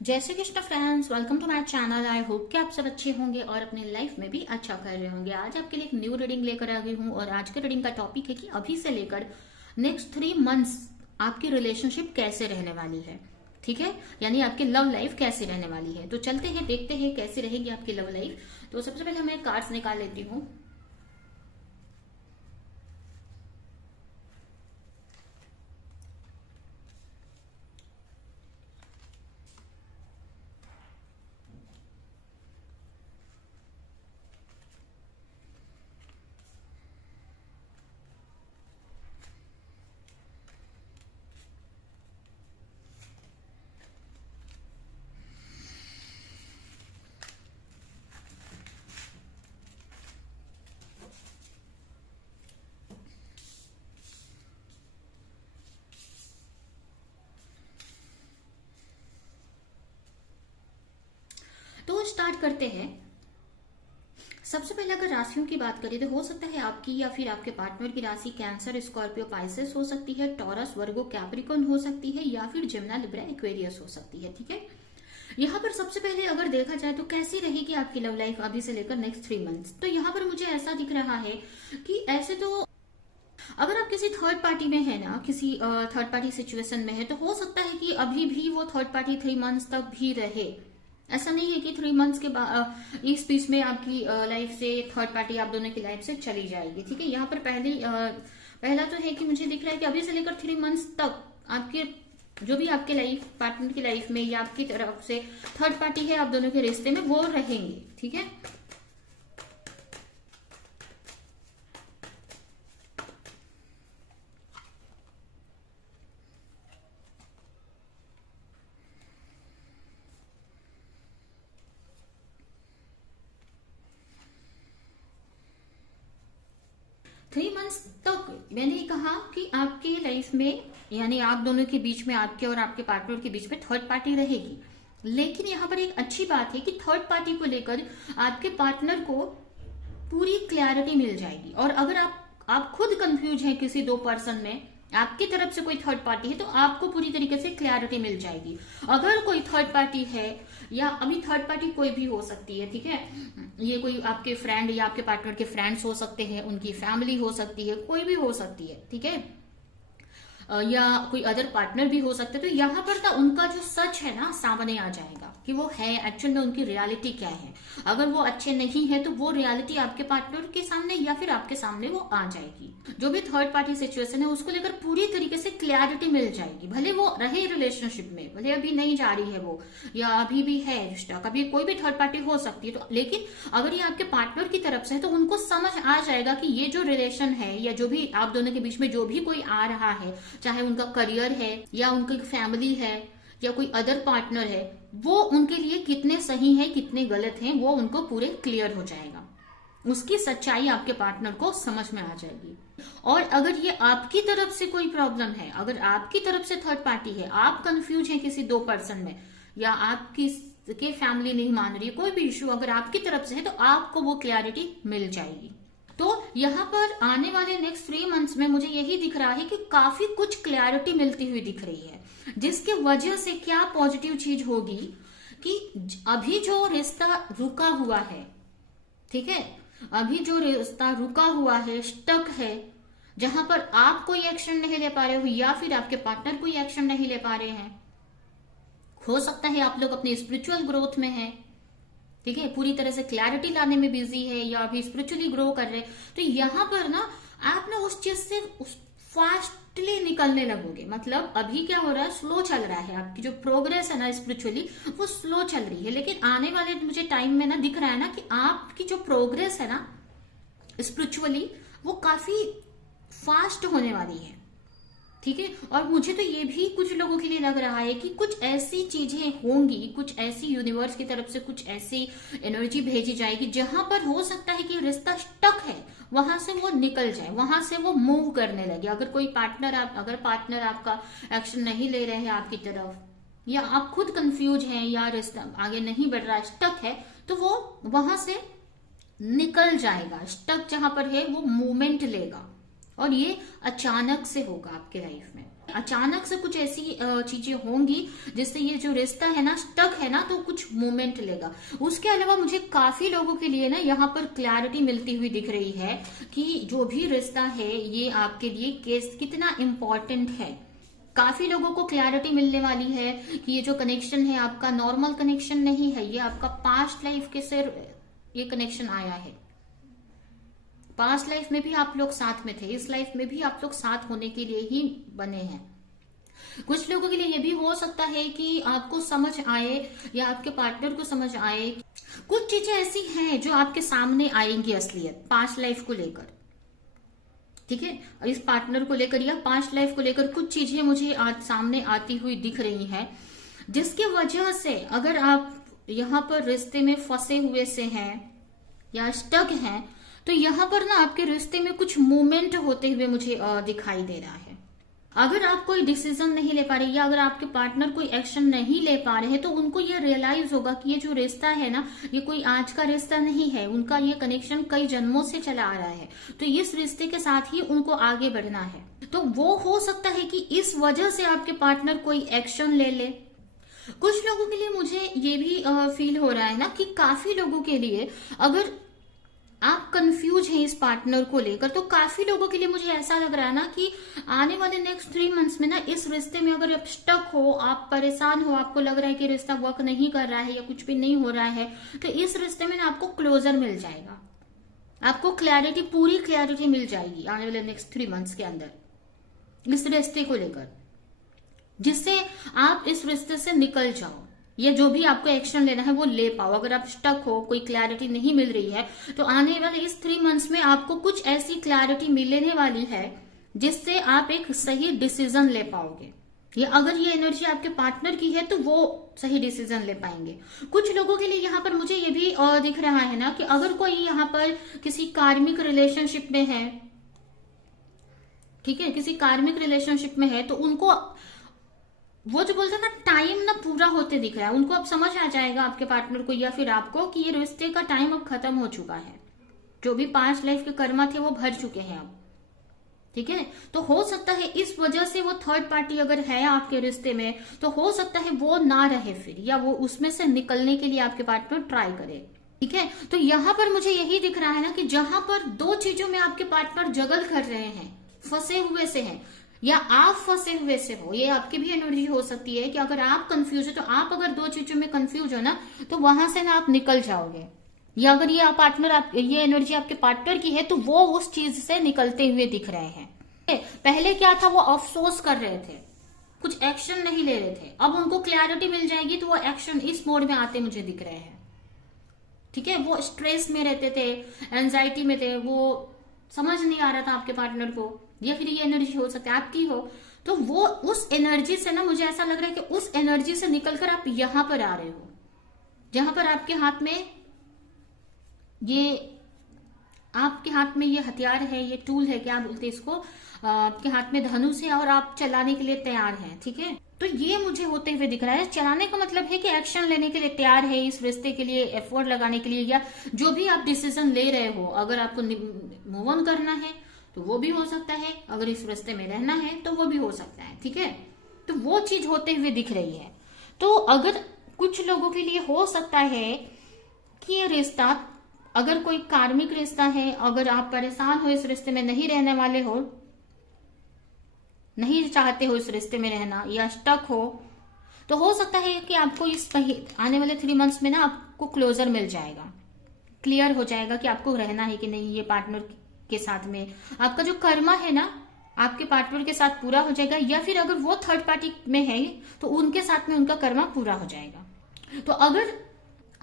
जय Shri Krishna friends, welcome to my channel. I hope कि आप सब अच्छे होंगे और अपने लाइफ में भी अच्छा कर रहे होंगे। आज आपके लिए एक न्यू रीडिंग लेकर आ गई हूँ और आज के रीडिंग का टॉपिक है कि अभी से लेकर नेक्स्ट 3 मंथ्स आपकी रिलेशनशिप कैसे रहने वाली है। ठीक है, यानी आपकी लव लाइफ कैसे रहने वाली है। तो चलते हैं, देखते हैं कैसी रहेगी आपकी लव लाइफ। तो सबसे पहले मैं कार्ड्स निकाल लेती हूँ। तो स्टार्ट करते हैं। सबसे पहले अगर राशियों की बात करें तो हो सकता है आपकी या फिर आपके पार्टनर की राशि कैंसर, स्कॉर्पियो, पाइसेस हो सकती है, टॉरस, वर्गो, कैप्रिकॉर्न हो सकती है या फिर जिम्ना, लिब्रा, एक्वेरियस हो सकती है। ठीक है, यहाँ पर सबसे पहले अगर देखा जाए तो कैसी रहेगी आपकी लव लाइफ अभी से लेकर नेक्स्ट 3 मंथ्स। तो यहाँ पर मुझे ऐसा दिख रहा है कि ऐसे तो अगर आप किसी थर्ड पार्टी में है ना, किसी थर्ड पार्टी सिचुएशन में है, तो हो सकता है कि अभी भी वो थर्ड पार्टी 3 मंथ्स तक भी रहे। ऐसा नहीं है कि 3 मंथ्स के बाद इस बीच में आपकी लाइफ से थर्ड पार्टी आप दोनों की लाइफ से चली जाएगी। ठीक है, यहाँ पर पहला तो है कि मुझे दिख रहा है कि अभी से लेकर 3 मंथ्स तक आपके जो भी आपके लाइफ पार्टनर की लाइफ में या आपकी तरफ से थर्ड पार्टी है आप दोनों के रिश्ते में, वो रहेंगे। ठीक है, 3 मंथ्स तक मैंने कहा कि आपके लाइफ में यानी आप दोनों के बीच में, आपके और आपके पार्टनर के बीच में थर्ड पार्टी रहेगी। लेकिन यहाँ पर एक अच्छी बात है कि थर्ड पार्टी को लेकर आपके पार्टनर को पूरी क्लैरिटी मिल जाएगी। और अगर आप खुद कंफ्यूज हैं किसी 2 पर्सन में, आपकी तरफ से कोई थर्ड पार्टी है, तो आपको पूरी तरीके से क्लैरिटी मिल जाएगी। अगर कोई थर्ड पार्टी है या अभी थर्ड पार्टी कोई भी हो सकती है। ठीक है, ये कोई आपके फ्रेंड या आपके पार्टनर के फ्रेंड्स हो सकते हैं, उनकी फैमिली हो सकती है, कोई भी हो सकती है। ठीक है, या कोई अदर पार्टनर भी हो सकते हैं। तो यहाँ पर ना उनका जो सच है ना सामने आ जाएगा कि वो है एक्चुअल में, उनकी रियलिटी क्या है। अगर वो अच्छे नहीं है तो वो रियलिटी आपके पार्टनर के सामने या फिर आपके सामने वो आ जाएगी। जो भी थर्ड पार्टी सिचुएशन है उसको लेकर पूरी तरीके से क्लैरिटी मिल जाएगी। भले वो रहे रिलेशनशिप में, भले अभी नहीं जा रही है वो, या अभी भी है रिश्ता, कभी कोई भी थर्ड पार्टी हो सकती है। तो लेकिन अगर ये आपके पार्टनर की तरफ से है तो उनको समझ आ जाएगा कि ये जो रिलेशन है या जो भी आप दोनों के बीच में जो भी कोई आ रहा है, चाहे उनका करियर है या उनकी फैमिली है या कोई अदर पार्टनर है, वो उनके लिए कितने सही है कितने गलत हैं, वो उनको पूरे क्लियर हो जाएगा। उसकी सच्चाई आपके पार्टनर को समझ में आ जाएगी। और अगर ये आपकी तरफ से कोई प्रॉब्लम है, अगर आपकी तरफ से थर्ड पार्टी है, आप कंफ्यूज हैं किसी 2 पर्सन में, या आपकी के फैमिली नहीं मान रही है, कोई भी इश्यू अगर आपकी तरफ से है, तो आपको वो क्लैरिटी मिल जाएगी। तो यहाँ पर आने वाले नेक्स्ट 3 मंथ्स में मुझे यही दिख रहा है कि काफी कुछ क्लैरिटी मिलती हुई दिख रही है, जिसके वजह से क्या पॉजिटिव चीज होगी कि अभी जो रिश्ता रुका हुआ है, ठीक है, अभी जो रिश्ता रुका हुआ है, स्टक है, जहां पर आप कोई एक्शन नहीं ले पा रहे हो या फिर आपके पार्टनर कोई एक्शन नहीं ले पा रहे हैं, हो सकता है आप लोग अपनी स्पिरिचुअल ग्रोथ में हैं, ठीक है, पूरी तरह से क्लैरिटी लाने में बिजी है या अभी स्पिरिचुअली ग्रो कर रहे हैं, तो यहाँ पर ना आप ना उस चीज से फास्टली निकलने लगोगे। मतलब अभी क्या हो रहा है, स्लो चल रहा है, आपकी जो प्रोग्रेस है ना स्पिरिचुअली वो स्लो चल रही है। लेकिन आने वाले मुझे टाइम में ना दिख रहा है ना कि आपकी जो प्रोग्रेस है ना स्पिरिचुअली वो काफी फास्ट होने वाली है। ठीक है, और मुझे तो ये भी कुछ लोगों के लिए लग रहा है कि कुछ ऐसी चीजें होंगी, कुछ ऐसी यूनिवर्स की तरफ से कुछ ऐसी एनर्जी भेजी जाएगी जहां पर हो सकता है कि रिश्ता स्टक है, वहां से वो निकल जाए, वहां से वो मूव करने लगे। अगर कोई पार्टनर अगर पार्टनर आपका एक्शन नहीं ले रहे हैं आपकी तरफ, या आप खुद कंफ्यूज हैं या रिश्ता आगे नहीं बढ़ रहा है, स्टक है, तो वो वहां से निकल जाएगा। स्टक जहां पर है वो मूवमेंट लेगा और ये अचानक से होगा आपके लाइफ में। अचानक से कुछ ऐसी चीजें होंगी जिससे ये जो रिश्ता है ना स्टक है ना, तो कुछ मूवमेंट लेगा। उसके अलावा मुझे काफी लोगों के लिए ना यहाँ पर क्लैरिटी मिलती हुई दिख रही है कि जो भी रिश्ता है ये आपके लिए केस कितना इम्पोर्टेंट है। काफी लोगों को क्लैरिटी मिलने वाली है कि ये जो कनेक्शन है आपका नॉर्मल कनेक्शन नहीं है, ये आपका पास्ट लाइफ के से ये कनेक्शन आया है। पास्ट लाइफ में भी आप लोग साथ में थे, इस लाइफ में भी आप लोग साथ होने के लिए ही बने हैं। कुछ लोगों के लिए ये भी हो सकता है कि आपको समझ आए या आपके पार्टनर को समझ आए कुछ चीजें ऐसी हैं जो आपके सामने आएंगी असलियत पास्ट लाइफ को लेकर, ठीक है। इस पार्टनर को लेकर या पास्ट लाइफ को लेकर कुछ चीजें मुझे आज सामने आती हुई दिख रही हैं, जिसकी वजह से अगर आप यहाँ पर रिश्ते में फंसे हुए से हैं या स्टक हैं, तो यहाँ पर ना आपके रिश्ते में कुछ मूवमेंट होते हुए मुझे दिखाई दे रहा है। अगर आप कोई डिसीजन नहीं ले पा रहे या अगर आपके पार्टनर कोई एक्शन नहीं ले पा रहे हैं, तो उनको ये रियलाइज होगा कि ये जो रिश्ता है ना ये कोई आज का रिश्ता नहीं है, उनका ये कनेक्शन कई जन्मों से चला आ रहा है। तो इस रिश्ते के साथ ही उनको आगे बढ़ना है। तो वो हो सकता है कि इस वजह से आपके पार्टनर कोई एक्शन ले ले। कुछ लोगों के लिए मुझे ये भी फील हो रहा है ना कि काफी लोगों के लिए अगर आप कंफ्यूज हैं इस पार्टनर को लेकर, तो काफी लोगों के लिए मुझे ऐसा लग रहा है ना कि आने वाले नेक्स्ट 3 मंथ्स में ना इस रिश्ते में अगर आप स्टक हो, आप परेशान हो, आपको लग रहा है कि रिश्ता वर्क नहीं कर रहा है या कुछ भी नहीं हो रहा है, तो इस रिश्ते में ना आपको क्लोजर मिल जाएगा, आपको क्लैरिटी, पूरी क्लैरिटी मिल जाएगी आने वाले नेक्स्ट 3 मंथ्स के अंदर इस रिश्ते को लेकर, जिससे आप इस रिश्ते से निकल जाओ या जो भी आपको एक्शन लेना है वो ले पाओ। अगर आप स्टक हो, कोई क्लैरिटी नहीं मिल रही है, तो आने वाले इस 3 मंथ्स में आपको कुछ ऐसी क्लैरिटी मिलने वाली है जिससे आप एक सही डिसीजन ले पाओगे, या अगर ये एनर्जी आपके पार्टनर की है तो वो सही डिसीजन ले पाएंगे। कुछ लोगों के लिए यहाँ पर मुझे ये भी दिख रहा है ना कि अगर कोई यहाँ पर किसी कार्मिक रिलेशनशिप में है, ठीक है, किसी कार्मिक रिलेशनशिप में है, तो उनको वो जो बोलते हैं ना टाइम ना पूरा होते दिख रहा है। उनको अब समझ आ जाएगा, आपके पार्टनर को या फिर आपको, कि ये रिश्ते का टाइम अब खत्म हो चुका है, जो भी पास्ट लाइफ के कर्मा थे वो भर चुके हैं अब, ठीक है। तो हो सकता है इस वजह से वो थर्ड पार्टी अगर है आपके रिश्ते में, तो हो सकता है वो ना रहे फिर, या वो उसमें से निकलने के लिए आपके पार्टनर ट्राई करे, ठीक है। तो यहाँ पर मुझे यही दिख रहा है ना कि जहां पर 2 चीजों में आपके पार्टनर जगल कर रहे हैं, फंसे हुए से हैं, या आप फंसे हुए से हो, ये आपकी भी एनर्जी हो सकती है कि अगर आप कंफ्यूज हो, तो आप अगर 2 चीजों में कंफ्यूज हो ना, तो वहां से ना आप निकल जाओगे। या अगर ये पार्टनर ये एनर्जी आपके पार्टनर की है, तो वो उस चीज से निकलते हुए दिख रहे हैं। पहले क्या था, वो अफसोस कर रहे थे, कुछ एक्शन नहीं ले रहे थे, अब उनको क्लैरिटी मिल जाएगी तो वो एक्शन इस मोड में आते मुझे दिख रहे हैं, ठीक है। वो स्ट्रेस में रहते थे, एंजाइटी में थे, वो समझ नहीं आ रहा था आपके पार्टनर को, या फिर ये एनर्जी हो सकता है आपकी हो, तो वो उस एनर्जी से ना मुझे ऐसा लग रहा है कि उस एनर्जी से निकलकर आप यहां पर आ रहे हो, जहां पर आपके हाथ में ये हथियार है, ये टूल है, क्या बोलते हैं इसको, आपके हाथ में धनुष है और आप चलाने के लिए तैयार हैं, ठीक है। तो ये मुझे होते हुए दिख रहा है। चलाने का मतलब है कि एक्शन लेने के लिए तैयार है, इस रिश्ते के लिए एफर्ट लगाने के लिए, या जो भी आप डिसीजन ले रहे हो, अगर आपको मूव ऑन करना है तो वो भी हो सकता है, अगर इस रास्ते में रहना है तो वो भी हो सकता है, ठीक है। तो वो चीज होते हुए दिख रही है। तो अगर कुछ लोगों के लिए हो सकता है कि ये रिश्ता, अगर कोई कार्मिक रिश्ता है, अगर आप परेशान हो, इस रिश्ते में नहीं रहने वाले हो, नहीं चाहते हो इस रिश्ते में रहना, या स्टक हो, तो हो सकता है कि आपको इस आने वाले 3 मंथ्स में ना आपको क्लोजर मिल जाएगा, क्लियर हो जाएगा कि आपको रहना है कि नहीं ये पार्टनर के साथ में। आपका जो कर्मा है ना आपके पार्टनर के साथ पूरा हो जाएगा, या फिर अगर वो थर्ड पार्टी में है तो उनके साथ में उनका कर्मा पूरा हो जाएगा। तो अगर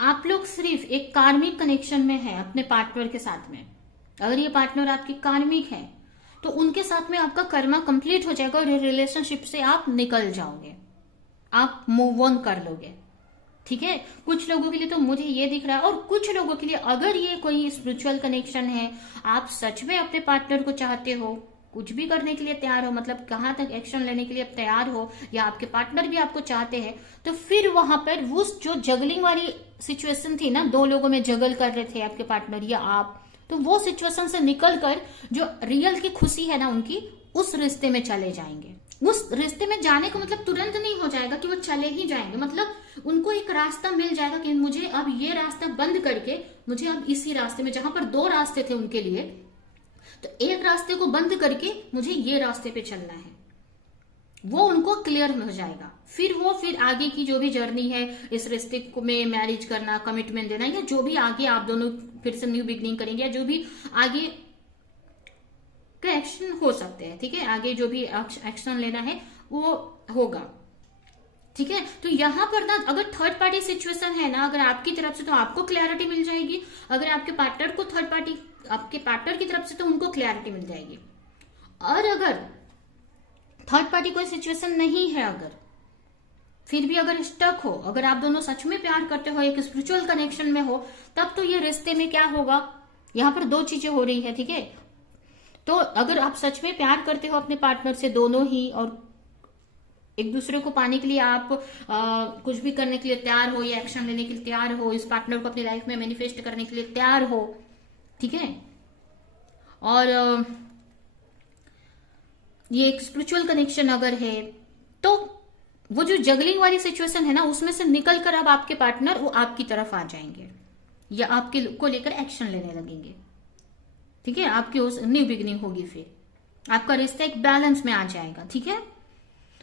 आप लोग सिर्फ एक कार्मिक कनेक्शन में है अपने पार्टनर के साथ में, अगर ये पार्टनर आपकी कार्मिक है, तो उनके साथ में आपका कर्मा कंप्लीट हो जाएगा और रिलेशनशिप से आप निकल जाओगे, आप मूव ऑन कर लोगे, ठीक है। कुछ लोगों के लिए तो मुझे ये दिख रहा है, और कुछ लोगों के लिए अगर ये कोई स्पिरिचुअल कनेक्शन है, आप सच में अपने पार्टनर को चाहते हो, कुछ भी करने के लिए तैयार हो, मतलब कहाँ तक एक्शन लेने के लिए तैयार हो, या आपके पार्टनर भी आपको चाहते हैं, तो फिर वहां पर वो जो जगलिंग वाली सिचुएशन थी ना, 2 लोगों में जगल कर रहे थे आपके पार्टनर या आप, तो वो सिचुएशन से निकलकर जो रियल की खुशी है ना उनकी, उस रिश्ते में चले जाएंगे। उस रिश्ते में जाने का मतलब तुरंत नहीं हो जाएगा कि वो चले ही जाएंगे, मतलब उनको एक रास्ता मिल जाएगा कि मुझे अब ये रास्ता बंद करके मुझे अब इसी रास्ते में, जहां पर दो रास्ते थे उनके लिए, तो एक रास्ते को बंद करके मुझे ये रास्ते पे चलना है, वो उनको क्लियर हो जाएगा। फिर आगे की जो भी जर्नी है इस रिश्ते को में मैरिज करना, कमिटमेंट देना, या जो भी आगे आप दोनों फिर से न्यू बिगनिंग करेंगे, या जो भी आगे का एक्शन हो सकते हैं, ठीक है, आगे जो भी एक्शन लेना है वो होगा, ठीक है। तो यहां पर ना अगर थर्ड पार्टी सिचुएशन है ना, अगर आपकी तरफ से तो आपको क्लैरिटी मिल जाएगी, अगर आपके पार्टनर को थर्ड पार्टी आपके पार्टनर की तरफ से तो उनको क्लैरिटी मिल जाएगी। और अगर थर्ड पार्टी कोई सिचुएशन नहीं है, अगर फिर भी अगर स्टक हो, अगर आप दोनों सच में प्यार करते हो, एक स्पिरिचुअल कनेक्शन में हो, तब तो ये रिश्ते में क्या होगा, यहां पर दो चीजें हो रही है, ठीक है। तो अगर आप सच में प्यार करते हो अपने पार्टनर से, दोनों ही, और एक दूसरे को पाने के लिए आप कुछ भी करने के लिए तैयार हो, या एक्शन लेने के लिए तैयार हो, इस पार्टनर को अपनी लाइफ में मैनिफेस्ट करने के लिए तैयार हो, ठीक है, और ये एक स्पिरिचुअल कनेक्शन अगर है, तो वो जो जगलिंग वाली सिचुएशन है ना, उसमें से निकल कर अब आपके पार्टनर वो आपकी तरफ आ जाएंगे, या आपके को लेकर एक्शन लेने लगेंगे, ठीक है। आपकी उस न्यू बिगिनिंग होगी, फिर आपका रिश्ता एक बैलेंस में आ जाएगा, ठीक है।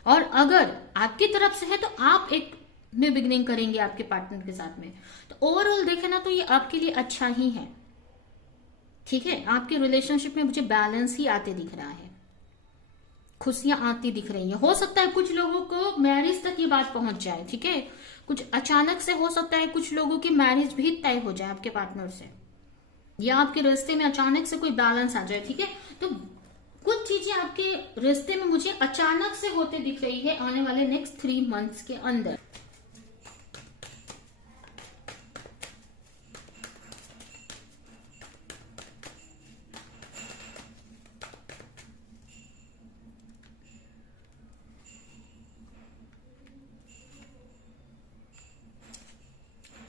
और अगर आपकी तरफ से है तो आप एक न्यू बिगिनिंग करेंगे आपके पार्टनर के साथ में, तो ओवरऑल देखे ना तो ये आपके लिए अच्छा ही है, ठीक है। आपके रिलेशनशिप में मुझे बैलेंस ही आते दिख रहा है, खुशियां आती दिख रही है। हो सकता है कुछ लोगों को मैरिज तक ये बात पहुंच जाए, ठीक है, कुछ अचानक से हो सकता है कुछ लोगों की मैरिज भी तय हो जाए आपके पार्टनर से, या आपके रिश्ते में अचानक से कोई बैलेंस आ जाए, ठीक है। तो कुछ चीजें आपके रिश्ते में मुझे अचानक से होते दिख रही है आने वाले नेक्स्ट 3 मंथ्स के अंदर।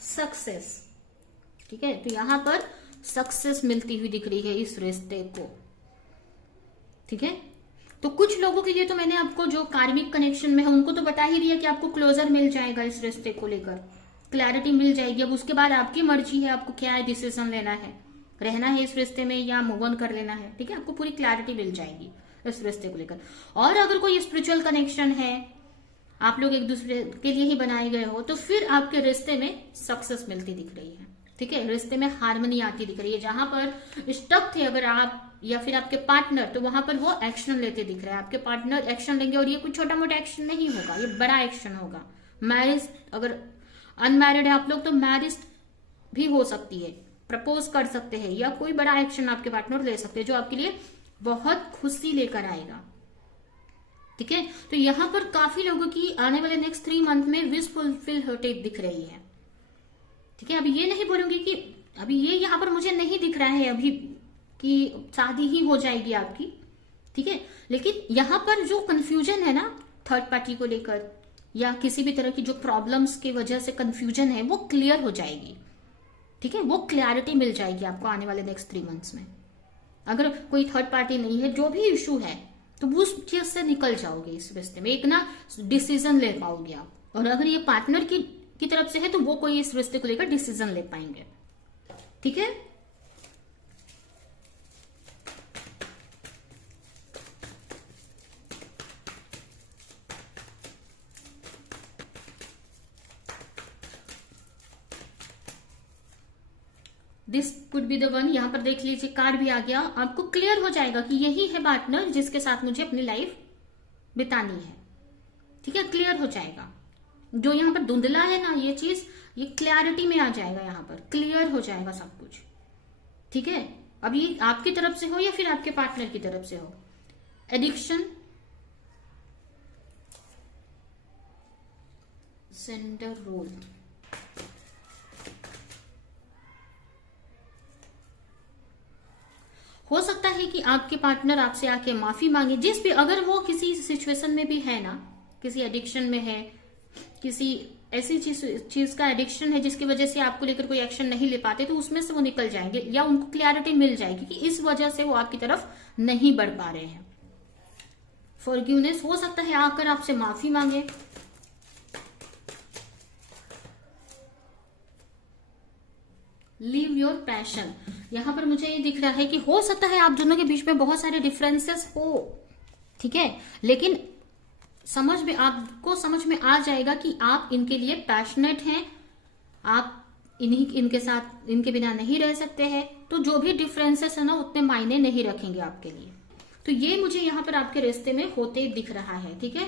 सक्सेस, ठीक है, तो यहां पर सक्सेस मिलती हुई दिख रही है इस रिश्ते को, ठीक है। तो कुछ लोगों के लिए तो मैंने आपको जो कार्मिक कनेक्शन में है उनको तो बता ही दिया कि आपको क्लोजर मिल जाएगा, इस रिश्ते को लेकर क्लैरिटी मिल जाएगी। अब उसके बाद आपकी मर्जी है, आपको क्या है डिसीजन लेना है, रहना है इस रिश्ते में या मूव ऑन कर लेना है, ठीक है। आपको पूरी क्लैरिटी मिल जाएगी इस रिश्ते को लेकर। और अगर कोई स्पिरिचुअल कनेक्शन है, आप लोग एक दूसरे के लिए ही बनाए गए हो, तो फिर आपके रिश्ते में सक्सेस मिलती दिख रही है, ठीक है। रिश्ते में हार्मनी आती दिख रही है, जहां पर स्टक थे अगर आप या फिर आपके पार्टनर, तो वहां पर वो एक्शन लेते दिख रहे हैं। आपके पार्टनर एक्शन लेंगे, और ये कुछ छोटा मोटा एक्शन नहीं होगा, ये बड़ा एक्शन होगा। मैरिज, अगर अनमैरिड है आप लोग तो मैरिज भी हो सकती है, प्रपोज कर सकते हैं, या कोई बड़ा एक्शन आपके पार्टनर ले सकते हैं जो आपके लिए बहुत खुशी लेकर आएगा, ठीक है। तो यहां पर काफी लोगों की आने वाले नेक्स्ट 3 मंथ में विश फुलफिल होते दिख रही है, ठीक है। अभी ये नहीं बोलूंगी कि अभी ये यहां पर मुझे नहीं दिख रहा है अभी कि शादी ही हो जाएगी आपकी, ठीक है। लेकिन यहां पर जो कंफ्यूजन है ना थर्ड पार्टी को लेकर, या किसी भी तरह की जो प्रॉब्लम्स की वजह से कंफ्यूजन है, वो क्लियर हो जाएगी, ठीक है। वो क्लैरिटी मिल जाएगी आपको आने वाले नेक्स्ट 3 मंथ्स में। अगर कोई थर्ड पार्टी नहीं है, जो भी इशू है, तो वो उस चीज से निकल जाओगे इस रिश्ते में, एक ना डिसीजन ले पाओगे आप। और अगर ये पार्टनर की तरफ से है तो वो कोई इस रिश्ते को लेकर डिसीजन ले पाएंगे, ठीक है। This could be the one. यहां पर देख लीजिए कार्ड भी आ गया, आपको क्लियर हो जाएगा कि यही है पार्टनर जिसके साथ मुझे अपनी लाइफ बितानी है, ठीक है। क्लियर हो जाएगा, जो यहाँ पर धुंधला है ना ये चीज, ये क्लैरिटी में आ जाएगा, यहाँ पर क्लियर हो जाएगा सब कुछ, ठीक है। अब ये आपकी तरफ से हो या फिर आपके पार्टनर की तरफ से हो। एडिक्शन, सेंटर रोल, हो सकता है कि आपके पार्टनर आपसे आके माफी मांगे, जिस भी, अगर वो किसी सिचुएशन में भी है ना, किसी एडिक्शन में है, किसी ऐसी चीज का एडिक्शन है जिसकी वजह से आपको लेकर कोई एक्शन नहीं ले पाते, तो उसमें से वो निकल जाएंगे, या उनको क्लैरिटी मिल जाएगी कि इस वजह से वो आपकी तरफ नहीं बढ़ पा रहे हैं, फॉरगिवनेस, हो सकता है आकर आपसे माफी मांगे। लीव योर पैशन, यहां पर मुझे ये दिख रहा है कि हो सकता है आप दोनों के बीच में बहुत सारे डिफरेंसेस हो, ठीक है, लेकिन आपको समझ में आ जाएगा कि आप इनके लिए पैशनेट हैं, आप इनके बिना नहीं रह सकते हैं। तो जो भी डिफरेंसेस है ना उतने मायने नहीं रखेंगे आपके लिए। तो ये मुझे यहाँ पर आपके रिश्ते में होते दिख रहा है, ठीक है।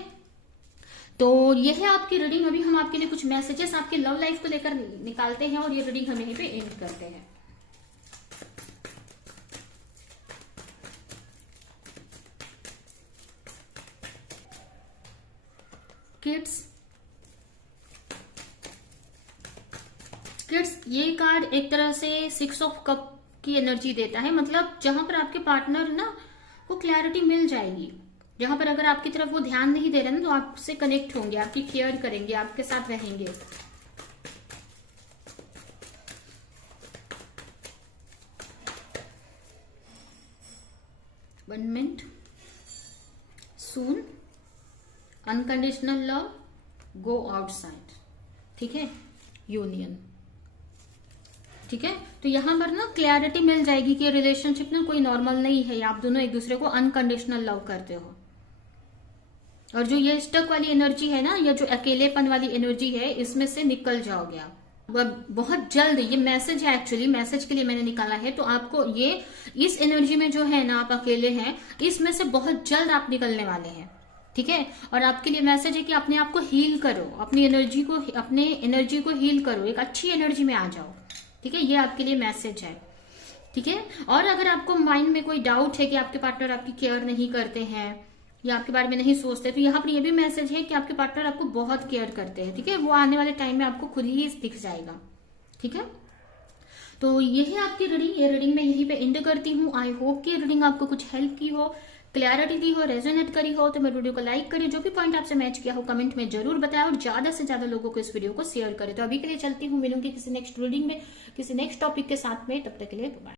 तो ये है आपकी रीडिंग। अभी हम आपके लिए कुछ मैसेजेस आपके लव लाइफ को लेकर निकालते हैं और ये रीडिंग हम यहीं पे एंड करते हैं। किड्स, ये कार्ड एक तरह से 6 ऑफ कप की एनर्जी देता है, मतलब जहां पर आपके पार्टनर ना को क्लैरिटी मिल जाएगी, जहां पर अगर आपकी तरफ वो ध्यान नहीं दे रहे ना तो आपसे कनेक्ट होंगे, आपकी केयर करेंगे, आपके साथ रहेंगे। अबंडमेंट, सून, अनकंडीशनल लव, गो आउटसाइड, ठीक है, यूनियन, ठीक है। तो यहां पर ना क्लैरिटी मिल जाएगी कि रिलेशनशिप ना कोई नॉर्मल नहीं है, आप दोनों एक दूसरे को अनकंडीशनल लव करते हो। और जो ये स्टक वाली एनर्जी है ना, या जो अकेलेपन वाली एनर्जी है, इसमें से निकल जाओगे आप बहुत जल्द। ये मैसेज है, एक्चुअली मैसेज के लिए मैंने निकाला है। तो आपको ये इस एनर्जी में जो है ना, आप अकेले हैं, इसमें से बहुत जल्द आप निकलने वाले हैं, ठीक है। और आपके लिए मैसेज है कि अपने आप को हील करो, अपनी एनर्जी को हील करो, एक अच्छी एनर्जी में आ जाओ, ठीक है। ये आपके लिए मैसेज है, ठीक है। और अगर आपको माइंड में कोई डाउट है कि आपके पार्टनर आपकी केयर नहीं करते हैं या आपके बारे में नहीं सोचते, तो यहाँ पर ये भी मैसेज है कि आपके पार्टनर आपको बहुत केयर करते हैं, ठीक है। वो आने वाले टाइम में आपको खुद ही दिख जाएगा, ठीक है। तो ये है आपकी रीडिंग। ये रीडिंग मैं यहीं पे एंड करती हूँ। आई होप कि ये रीडिंग आपको कुछ हेल्प की हो, क्लैरिटी दी हो, रेजोनेट करी हो। तो मेरे वीडियो को लाइक करें, जो भी पॉइंट आपसे मैच किया हो कमेंट में जरूर बताएं और ज्यादा से ज्यादा लोगों को इस वीडियो को शेयर करें। तो अभी के लिए चलती हूँ, मिलूंगी किसी नेक्स्ट रीडिंग में किसी नेक्स्ट टॉपिक के साथ में, तब तक के लिए बाय।